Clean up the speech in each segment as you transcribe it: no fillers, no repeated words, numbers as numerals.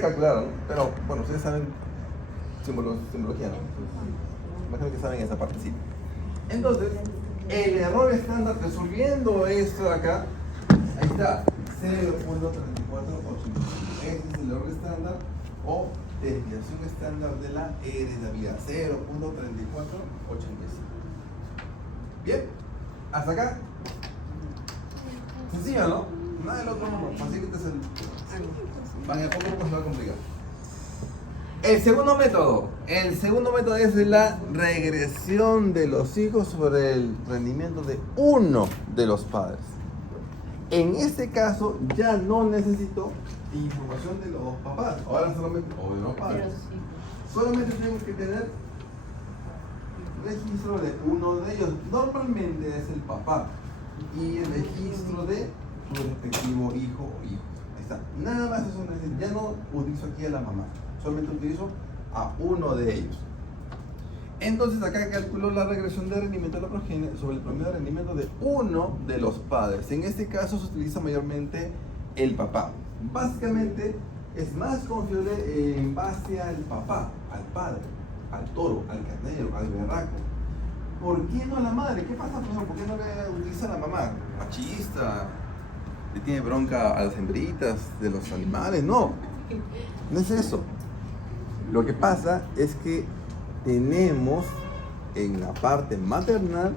calcular, ¿no? Pero bueno, ustedes saben simbología, ¿no? Imagino que saben esa parte, sí. Entonces, el error estándar resolviendo esto de acá, ahí está, 0.3485. Este es el error estándar o desviación estándar de la heredabilidad, 0.3485. Bien, hasta acá. Sencillo, ¿no? Nada del otro mundo. Facilita el. Vaya, poco a poco se va a complicar. El segundo método es la regresión de los hijos sobre el rendimiento de uno de los padres. En este caso ya no necesito información de los papás, ahora solamente, o de los padres. Solamente tengo que tener registro de uno de ellos. Normalmente es el papá y el registro de su respectivo hijo o hija. Ahí está. Nada más eso necesito. Ya no utilizo aquí a la mamá. Solamente utilizo a uno de ellos. Entonces acá calculo la regresión de rendimiento de la progenie sobre el promedio de rendimiento de uno de los padres. En este caso se utiliza mayormente el papá. Básicamente es más confiable en base al papá, al padre, al toro, al carnero, al berraco. ¿Por qué no a la madre? ¿Qué pasa, profesor? ¿Por qué no le utiliza a la mamá? Machista, le tiene bronca a las hembritas de los animales. No, no es eso. Lo que pasa es que tenemos en la parte maternal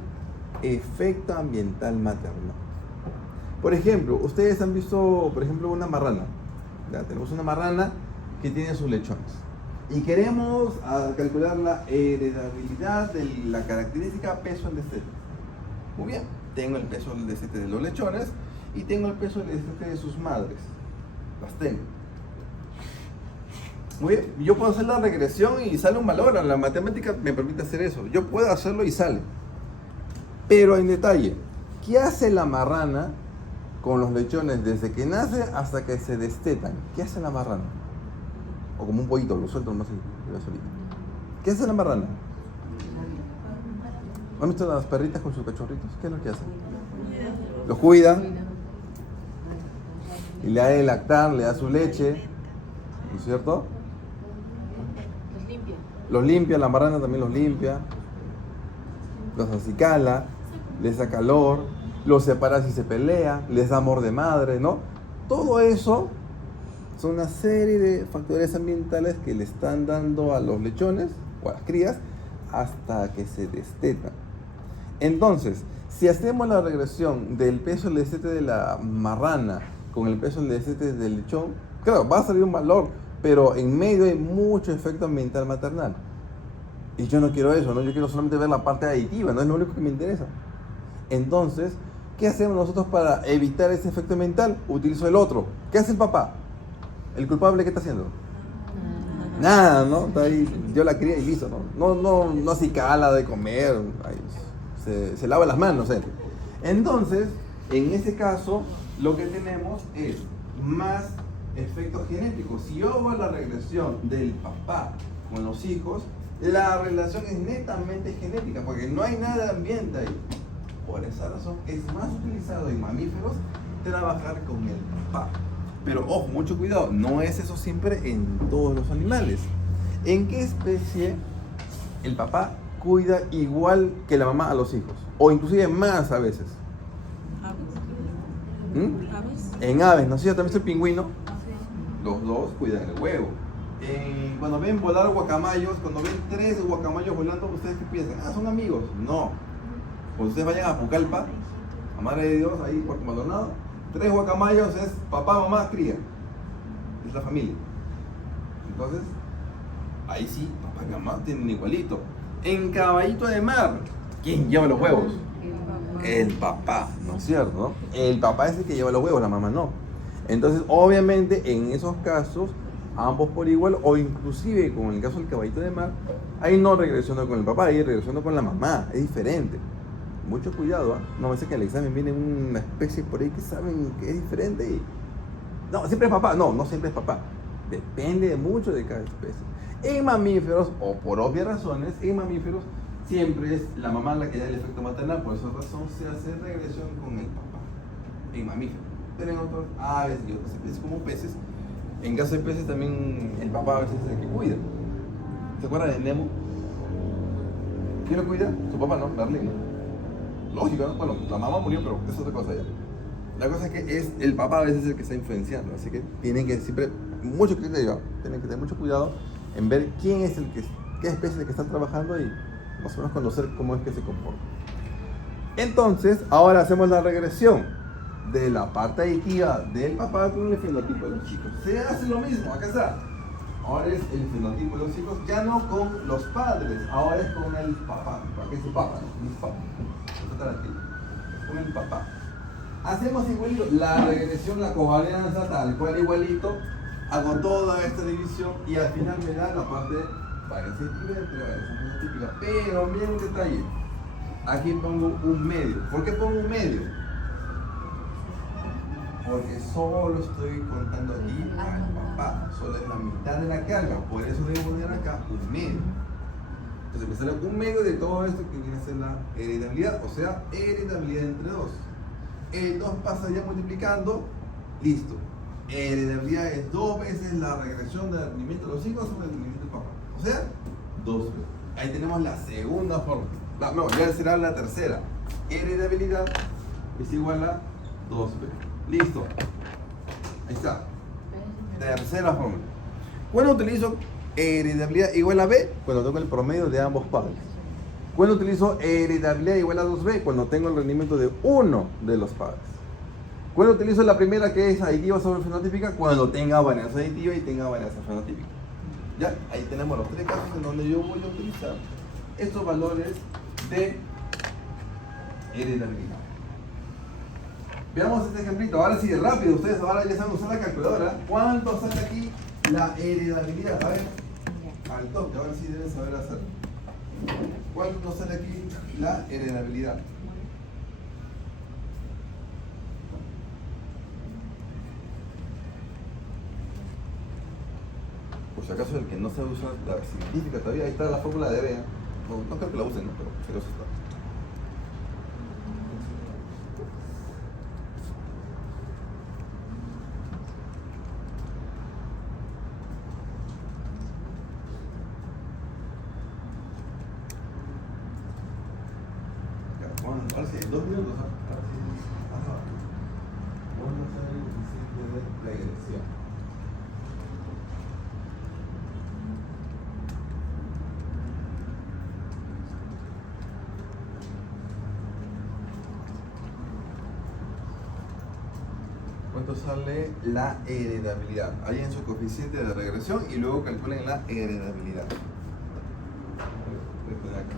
efecto ambiental maternal. Por ejemplo, ustedes han visto, por ejemplo, una marrana. Ya tenemos una marrana que tiene sus lechones. Y queremos calcular la heredabilidad de la característica peso en destete. Muy bien, tengo el peso del destete de los lechones y tengo el peso del destete de sus madres. Las tengo. Muy bien, yo puedo hacer la regresión y sale un valor. La matemática me permite hacer eso. Yo puedo hacerlo y sale. Pero en detalle, ¿qué hace la marrana con los lechones desde que nace hasta que se destetan? ¿Qué hace la marrana? O como un pollito, lo suelto nomás así, solito. ¿Qué hace la marrana? ¿Han visto las perritas con sus cachorritos? ¿Qué es lo que hacen? Los cuida y le da de lactar, le da su leche, ¿no es cierto? Los limpia, la marrana también los limpia, los acicala, les da calor, los separa si se pelea, les da amor de madre, ¿no? Todo eso son una serie de factores ambientales que le están dando a los lechones o a las crías hasta que se destetan. Entonces, si hacemos la regresión del peso del destete de la marrana con el peso del destete del lechón, claro, va a salir un valor, pero en medio hay mucho efecto ambiental maternal. Y yo no quiero eso, ¿no? Yo quiero solamente ver la parte aditiva, no es lo único que me interesa. Entonces, ¿qué hacemos nosotros para evitar ese efecto ambiental? Utilizo el otro. ¿Qué hace el papá? ¿El culpable qué está haciendo? Nada, ¿no? Está ahí, yo la cría y listo, ¿no? No acicala de comer, ahí, se lava las manos, ¿eh? Entonces, en ese caso, lo que tenemos es más efectos genéticos. Si yo hago la regresión del papá con los hijos, la relación es netamente genética, porque no hay nada de ambiente ahí. Por esa razón, es más utilizado en mamíferos trabajar con el papá. Pero ojo, mucho cuidado, no es eso siempre en todos los animales. ¿En qué especie el papá cuida igual que la mamá a los hijos? O inclusive más a veces. ¿Aves? En aves, ¿no es cierto? También el pingüino. Los dos cuidan el huevo. Cuando ven volar guacamayos, cuando ven 3 guacamayos volando, ¿ustedes qué piensan? Ah, son amigos. No. Cuando ustedes vayan a Pucallpa, a Madre de Dios, ahí por Maldonado, 3 guacamayos es papá, mamá, cría. Es la familia. Entonces, ahí sí, papá y mamá tienen igualito. En caballito de mar, ¿quién lleva los huevos? El papá, ¿no es cierto? El papá es el que lleva los huevos, la mamá no. Entonces, obviamente, en esos casos, ambos por igual, o inclusive, como en el caso del caballito de mar, ahí no regresionando con el papá, ahí regresionando con la mamá, es diferente. Mucho cuidado, ¿eh? No me sé que al examen viene una especie por ahí que saben que es diferente y... No, siempre es papá, no siempre es papá. Depende mucho de cada especie. En mamíferos, o por obvias razones, en mamíferos siempre es la mamá la que da el efecto maternal, por esa razón se hace regresión con el papá, en mamíferos. Pero en otras aves y otras especies como peces, En caso de peces también el papá a veces es el que cuida. ¿Se acuerdan de Nemo? ¿Quién lo cuida? Su papá, ¿no? Merlín, ¿no? Lógico, ¿no? Bueno, la mamá murió, pero eso es otra cosa ya. La cosa es que es el papá a veces el que está influenciando, así que tienen que siempre, mucho criterio, tienen que tener mucho cuidado en ver quién es el que, qué especie es el que están trabajando y más o menos conocer cómo es que se comporta. Entonces, ahora hacemos la regresión de la parte aditiva del papá con el fenotipo de los chicos. Se hace lo mismo, acá está. Ahora es el fenotipo de los hijos, ya no con los padres, ahora es con el papá. Aquí es su papá, ¿no? Mi papá. Con el papá. Hacemos igualito la regresión, la covarianza, tal cual igualito. Hago toda esta división y al final me da la parte varianza aditiva entre varianza fenotípica. Pero miren un detalle. Aquí pongo un medio. ¿Por qué pongo un medio? Porque solo estoy contando aquí al papá, solo es la mitad de la carga, por eso debo poner acá un medio. Entonces me sale un medio de todo esto que viene a ser la heredabilidad, o sea, heredabilidad entre 2. El 2 pasa ya multiplicando, listo. Heredabilidad es 2 veces la regresión del rendimiento de los hijos sobre el rendimiento del papá, o sea, 2 veces. Ahí tenemos la segunda forma. No, ya será la tercera. Heredabilidad es igual a 2 veces. Listo. Ahí está. Tercera fórmula. ¿Cuándo utilizo heredabilidad igual a B? Cuando tengo el promedio de ambos padres. ¿Cuándo utilizo heredabilidad igual a 2B? Cuando tengo el rendimiento de uno de los padres. ¿Cuándo utilizo la primera que es aditiva sobre fenotípica? Cuando tenga varianza aditiva y tenga varianza fenotípica. Ya, ahí tenemos los 3 casos en donde yo voy a utilizar estos valores de heredabilidad. Veamos este ejemplito, ahora sí, rápido, ustedes ahora ya saben usar la calculadora. ¿Cuánto sale aquí la heredabilidad? A ver, al toque, ahora sí deben saber hacer. ¿Cuánto sale aquí la heredabilidad? Por si acaso el que no sabe usar la científica todavía, ahí está la fórmula de B. No creo que la usen, ¿no? Pero si eso está. Ahora sí, 2 minutos. Ahora sí. Vamos a hacer el principio de regresión. ¿Cuánto sale la heredabilidad? Ahí en su coeficiente de regresión y luego calculen la heredabilidad. Voy a poner acá.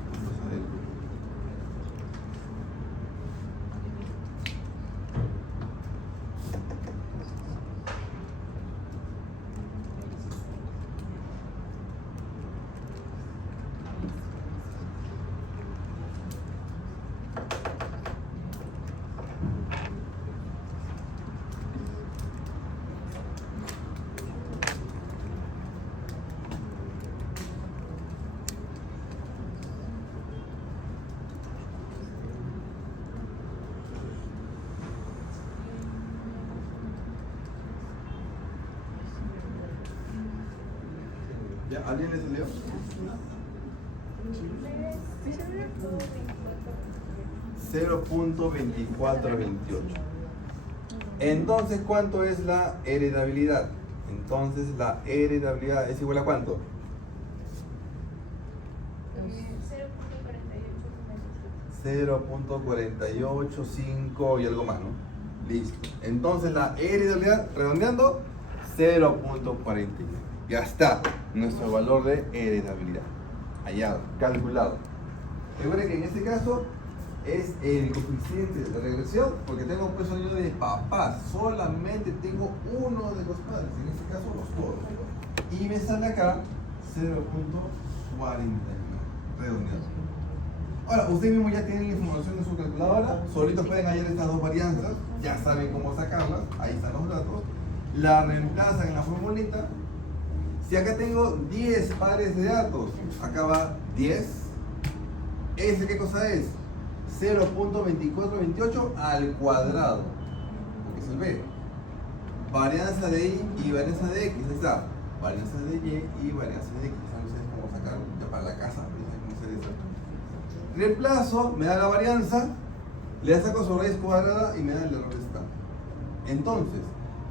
¿Ya? ¿Alguien le salió? 0.2428. Entonces, ¿cuánto es la heredabilidad? Entonces, la heredabilidad es igual a ¿cuánto? 0.485 y algo más, ¿no? Listo. Entonces, la heredabilidad, redondeando, 0.49. Ya está nuestro valor de heredabilidad. Hallado, calculado. Recuerden que en este caso es el coeficiente de regresión porque tengo un peso de papás. Solamente tengo uno de los padres, en este caso los todos. Y me sale acá 0.49. Redondeado. Ahora, ustedes mismos ya tienen la información en su calculadora. Solitos pueden hallar estas dos varianzas. Ya saben cómo sacarlas. Ahí están los datos. La reemplazan en la formulita. Si acá tengo 10 pares de datos, acá va 10. ¿Ese qué cosa es? 0.2428 al cuadrado, porque es el B. varianza de Y y varianza de X. Ahí está. Varianza de Y y varianza de X. ¿Saben ustedes cómo sacar? Ya para la casa, ¿saben cómo hacer eso? Reemplazo, me da la varianza, le saco su raíz cuadrada y me da el error de esta. Entonces,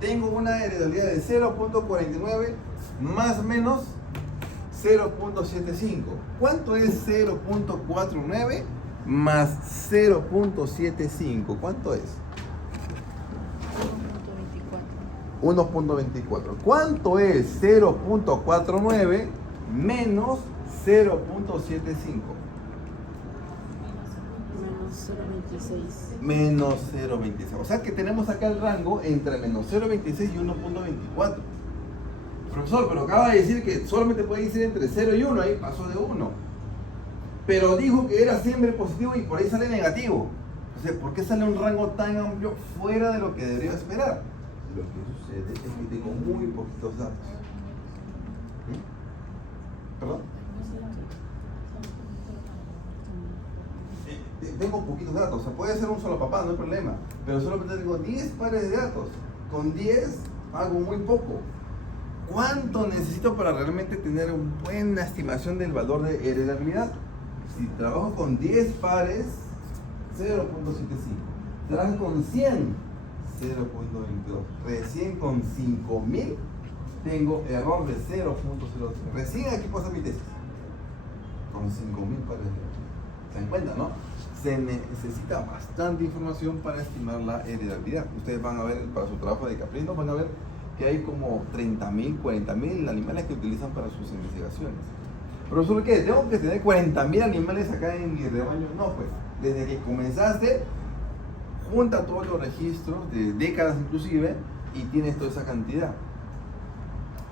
tengo una heredabilidad de 0.49 más o menos 0.75. ¿Cuánto es 0.49 más 0.75? ¿Cuánto es? 1.24. ¿Cuánto es 0.49 menos 0.75? Menos 0.26. O sea que tenemos acá el rango entre menos 0.26 y 1.24. Profesor, pero acaba de decir que solamente puede ir entre 0 y 1, ahí pasó de 1. Pero dijo que era siempre positivo y por ahí sale negativo. O sea, ¿por qué sale un rango tan amplio fuera de lo que debería esperar? Lo que sucede es que tengo muy poquitos datos. ¿Perdón? Tengo poquitos datos, o sea, puede ser un solo papá, no hay problema, pero solamente tengo 10 pares de datos. Con 10 hago muy poco. ¿Cuánto necesito para realmente tener una buena estimación del valor de heredabilidad? Si trabajo con 10 pares, 0.75. Trabajo con 100, 0.22. Recién con 5000 tengo error de 0.03. Recién aquí pasa mi tesis. Con 5000 pares de datos. ¿Se dan cuenta, no? Se necesita bastante información para estimar la heredabilidad. Ustedes van a ver para su trabajo de caprino, van a ver que hay como 30.000, 40.000 animales que utilizan para sus investigaciones. Pero ¿sobre qué? ¿Tengo que tener 40.000 animales acá en mi rebaño? No, pues. Desde que comenzaste, junta todos los registros, de décadas inclusive, y tienes toda esa cantidad.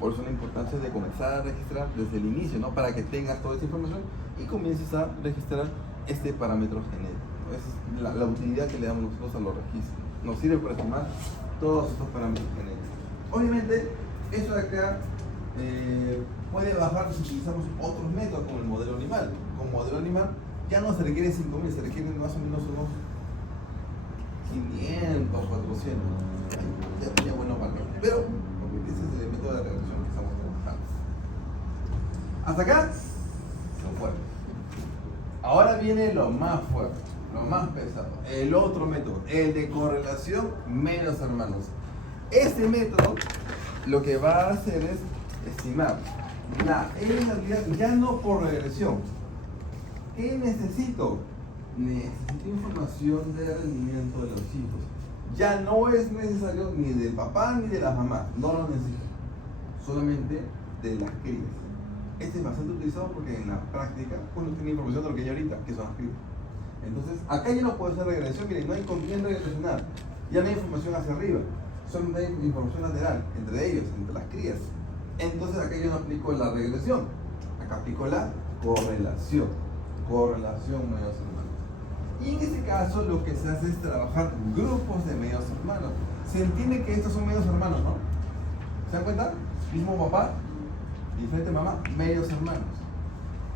Por eso la importancia de comenzar a registrar desde el inicio, ¿no? Para que tengas toda esa información y comiences a registrar este parámetro genético. Esa es la utilidad que le damos nosotros a los registros. Nos sirve para estimar todos estos parámetros genéticos. Obviamente, eso de acá puede bajar si utilizamos otros métodos como el modelo animal. Con modelo animal ya no se requiere 5.000, se requieren más o menos unos 500, 400. Ya tenía buenos valores. Pero, porque ese es el método de regresión que estamos trabajando. Hasta acá, son fuertes. Ahora viene lo más fuerte, lo más pesado, el otro método, el de correlación medios hermanos. Este método lo que va a hacer es estimar la heredabilidad ya no por regresión. ¿Qué necesito? Necesito información de rendimiento de los hijos. Ya no es necesario ni del papá ni de la mamá, no lo necesito, solamente de las crías. Este es bastante utilizado porque en la práctica uno tiene información de lo que hay ahorita, que son las crías. Entonces, acá ya no puedo hacer regresión, miren, no hay con quién regresionar, ya no hay información hacia arriba, solo hay información lateral, entre ellos, entre las crías. Entonces acá yo no aplico la regresión, acá aplico la correlación medios hermanos. Y en este caso lo que se hace es trabajar grupos de medios hermanos. Se entiende que estos son medios hermanos, ¿no? ¿Se dan cuenta? Mismo papá, diferente mamá, medios hermanos.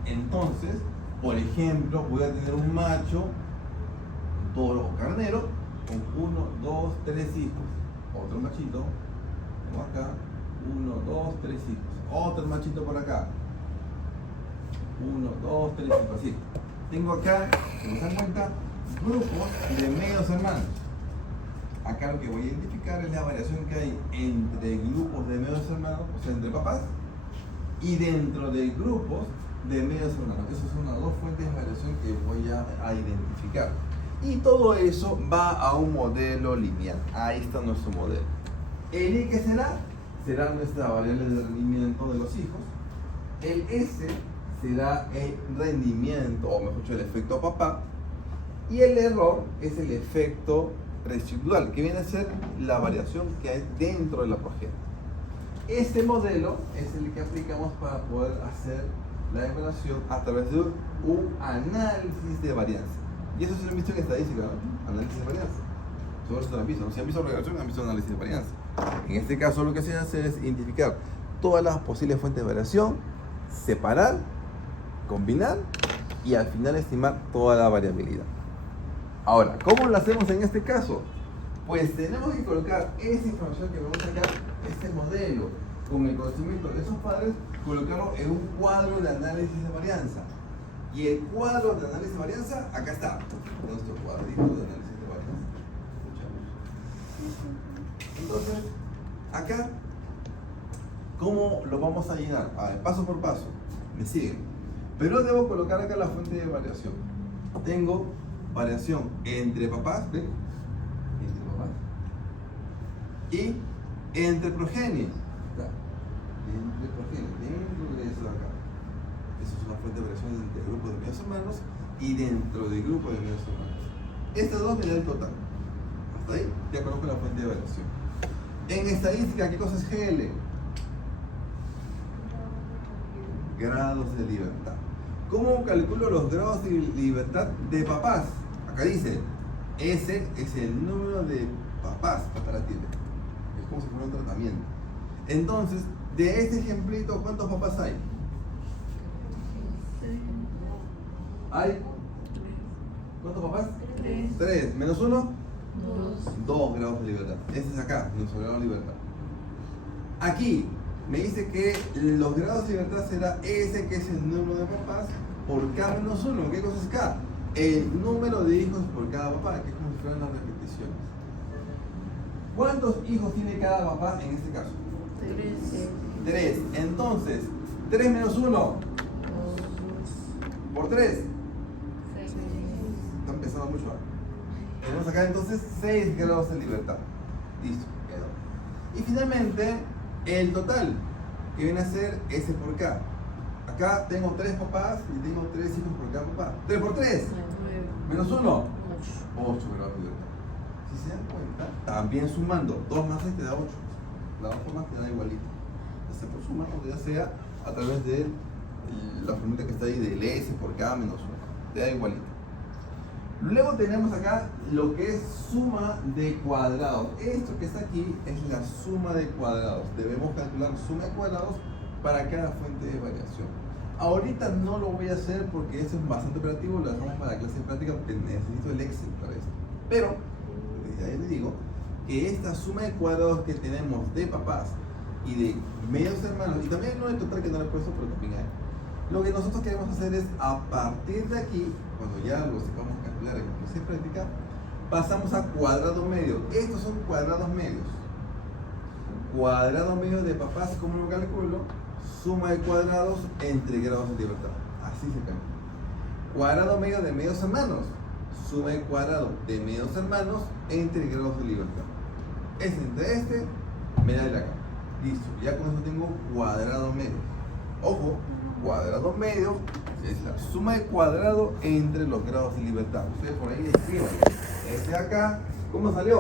Entonces, por ejemplo, voy a tener un macho, un toro o carnero, con 1, 2, 3 hijos. Otro machito, tengo acá, 1, 2, 3 hijos. Otro machito por acá, 1, 2, 3 hijos, así. Tengo acá, si se dan cuenta, grupos de medios hermanos. Acá lo que voy a identificar es la variación que hay entre grupos de medios hermanos, o sea, entre papás, y dentro de grupos de medios hermanos. Esas son las dos fuentes de variación que voy a identificar. Y todo eso va a un modelo lineal. Ahí está nuestro modelo. El I que será nuestra variable de rendimiento de los hijos. El S será el rendimiento, o mejor dicho, el efecto papá. Y el error es el efecto residual, que viene a ser la variación que hay dentro de la progenie. Este modelo es el que aplicamos para poder hacer la evaluación a través de un análisis de varianza. Y eso se lo han visto en estadística, ¿no? Análisis de varianza. Todos se lo han visto, ¿no? Si han visto regresión, han visto análisis de varianza. En este caso lo que se hace es identificar todas las posibles fuentes de variación, separar, combinar y al final estimar toda la variabilidad. Ahora, ¿cómo lo hacemos en este caso? Pues tenemos que colocar esa información que vemos acá, este modelo, con el conocimiento de esos padres, colocarlo en un cuadro de análisis de varianza. Y el cuadro de análisis de varianza, acá está, nuestro cuadrito de análisis de varianza. Entonces, acá, ¿cómo lo vamos a llenar? A ver, paso por paso, me siguen. Pero debo colocar acá la fuente de variación. Tengo variación entre papás, ¿ven? Entre papás. Y entre progenies. Entre progenies, dentro de eso de acá. Eso es una fuente de variación entre el grupo de medios hermanos y dentro del grupo de medios hermanos. Estas dos me dan el total. Hasta ahí ya conozco la fuente de variación. En estadística, ¿qué cosa es GL? Grados de libertad. ¿Cómo calculo los grados de libertad de papás? Acá dice, ese es el número de papás comparativos. Es como si fuera un tratamiento. Entonces, de este ejemplito, ¿cuántos papás hay? ¿Hay? ¿Cuántos papás? 3. ¿Menos 1? 2 grados de libertad. Ese es acá, nuestro grado de libertad. Aquí me dice que los grados de libertad será ese que es el número de papás por K menos 1. ¿Qué cosa es K? El número de hijos por cada papá, que es como si fueran las repeticiones. ¿Cuántos hijos tiene cada papá en este caso? 3. Entonces, 3 menos 1 por 3. Está empezando mucho ahora. Tenemos acá entonces 6 grados de libertad. Listo, quedó. Y finalmente, el total, que viene a ser S por K. Acá tengo 3 papás y tengo 3 hijos por cada papá. 3 por 3. Menos 1. 8 grados de libertad. Si se dan cuenta, también sumando 2 más 6 te da 8. Las dos formas te da igualito. Ya sea por sumar o ya sea a través de la fórmula que está ahí del S por K menos 1. Te da igualito. Luego tenemos acá lo que es suma de cuadrados. Esto que está aquí es la suma de cuadrados. Debemos calcular suma de cuadrados para cada fuente de variación. Ahorita no lo voy a hacer porque esto es bastante operativo, lo dejamos para la clase de práctica porque necesito el Excel para esto. Pero, desde ahí le digo que esta suma de cuadrados que tenemos de papás y de medios hermanos, y también no de total que no lo he puesto, pero también hay. Lo que nosotros queremos hacer es, a partir de aquí, cuando ya lo sepamos calcular en la clase de práctica, pasamos a cuadrado medio. Estos son cuadrados medios. Cuadrado medio de papás, ¿cómo lo calculo? Suma de cuadrados entre grados de libertad. Así se calcula. Cuadrado medio de medios hermanos. Suma de cuadrado de medios hermanos entre grados de libertad. Entre me da el acá. Listo. Ya con eso tengo cuadrado medio. Ojo, cuadrado medio es la suma de cuadrado entre los grados de libertad. Ustedes por ahí escriban. Este de acá, ¿cómo salió?